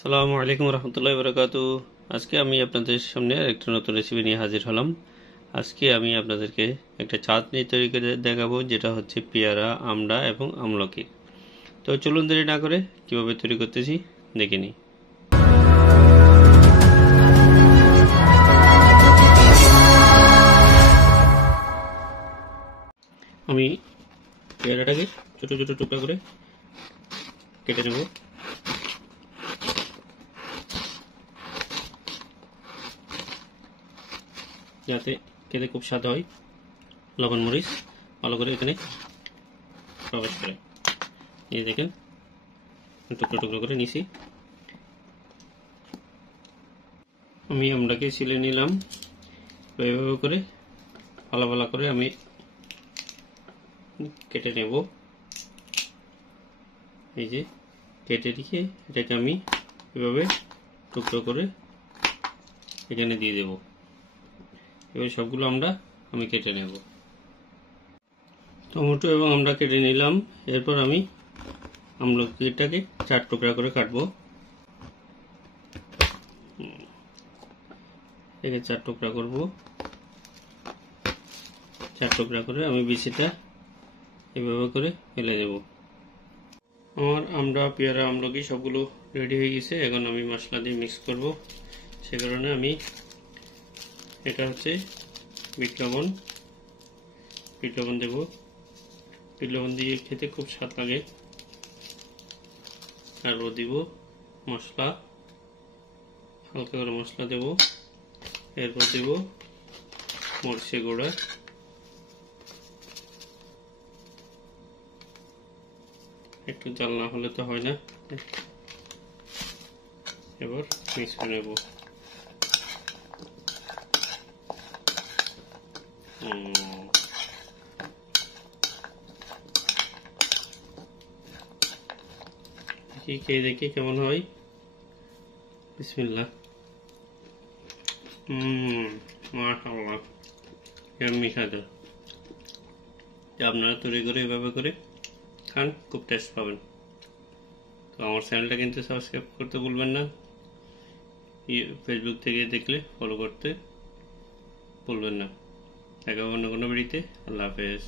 আসসালামু আলাইকুম রহমতুল্লাহি ওয়া বারাকাতুহু। আজকে আমি আপনাদের সামনে একটা নতুন রেসিপি নিয়ে হাজির হলাম। আজকে আমি আপনাদেরকে একটা চাটনি তৈরি করে দেখাবো, যেটা হচ্ছে পেয়ারা, আমড়া এবং আমলকি। তো চলুন দেরি না করে কিভাবে তৈরি করতেছি দেখে নিই। আমি পেয়ারাটাকে ছোট ছোট টুকরা করে কেটে নেব। যাতে খেতে খুব স্বাদ হয়, লবণ মরিচ ভালো করে এখানে প্রবেশ করে। এই দেখেন টুকরো টুকরো করে নিছি। আমি আমড়াকে ছিলে নিলাম, এভাবে করে পালা পালা করে আমি কেটে নেব। এই যে কেটে রেখে এটাকে আমি এভাবে টুকরো করে এখানে দিয়ে দেব। এবার সবগুলো আমি কেটে নেব। টমেটো এবং আমড়া কেটে নিলাম। এরপর আমি আমলকিটাকে 4 টুকরা করে কাটবো। একে 4 টুকরা করব। 4 টুকরা করে আমি বিচিটা এভাবে করে ফেলে দেব। আমার আমড়া, পেয়ারা, আমলকি সবগুলো রেডি হয়ে গেছে। এখন আমি মশলা দিয়ে মিক্স করব। সে কারণে আমি এটা হচ্ছে বিট লবণ দেব। বিট লবণ দিয়ে খেতে খুব স্বাদ লাগে। আরও দিব মশলা, হালকা করে মশলা দেব। এরপর দেব মরিচের গুঁড়া, একটু জাল না হলে তো হয় না। এবার মিক্স করে নেব। খেয়ে দেখি কেমন হয়। বিসমিল্লাহ। মাশাআল্লাহ, ইয়াম্মি খাদ্য। আপনারা তৈরি করে এভাবে করে খান, খুব টেস্ট পাবেন। তো আমার চ্যানেলটা কিন্তু সাবস্ক্রাইব করতে ভুলবেন না। ফেসবুক থেকে দেখলে ফলো করতে ভুলবেন না। দেখা অন্য কোনো ভিডিওতে। আল্লাহ হাফেজ।